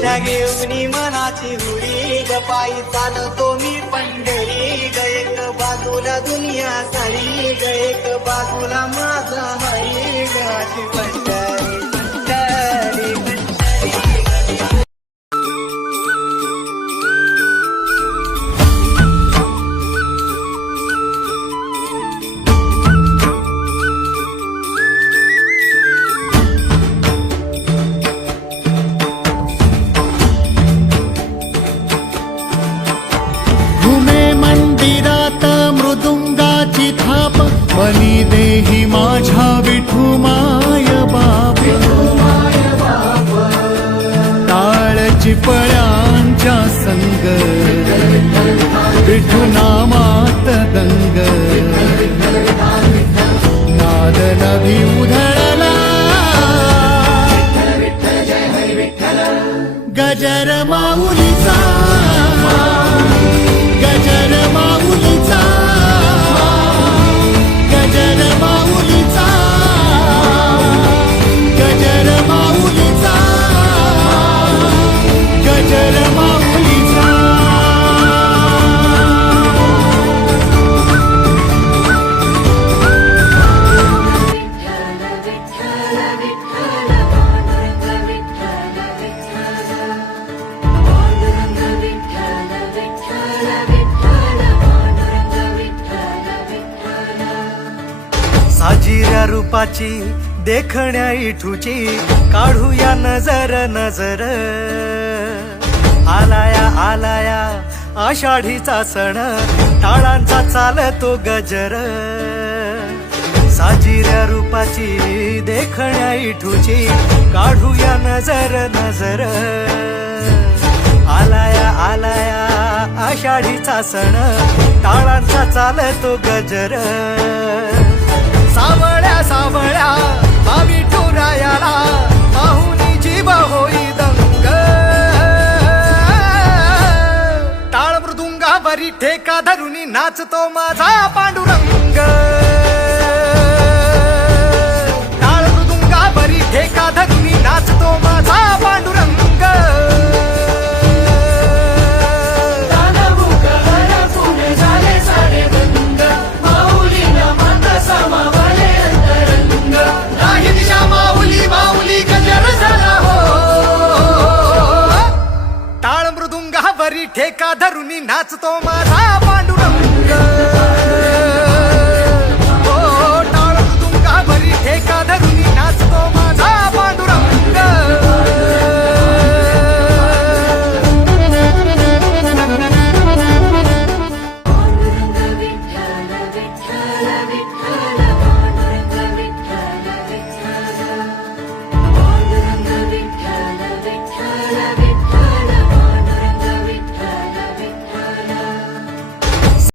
त्या घेऊनी मनाची हुरी ग पायी चालतो मी पंढरी ग एक बाजूला दुनिया सारी ग एक बाजूला माझा हरी ग अशी पंढरी पंढरी पंढरी मृदुंगाची थाप बली देही माझ्या विठू माय बाप टाळची पळ्यांच्या संग विठू नामात दंग नाद नभी उधळला गजर माऊलीचा गजर माऊलीचा गजर माऊलीचा गजर माऊलीचा गजर माऊलीचा साजिऱ्या रूपाची देखण्या इठूची काढूया नजर नजर आलाया आलाया आषाढीचा सण टाळांचा चालतो गजर साजिऱ्या रूपाची देखण्या इठूची काढूया नजर नजर आलाया आलाया आषाढीचा सण टाळांचा चालतो गजर सावळ्या सावळ्या विठुरायाला पाहुनी जीव होई दंग टाळ मृदुंगावरी ठेका धरुनी नाचतो माझा पांडुरंग टाळ मृदुंगावरी ठेका धरुनी नाचतो माझा पांडुरंग ठेका धरुनी नाचतो माझा पांडुरंग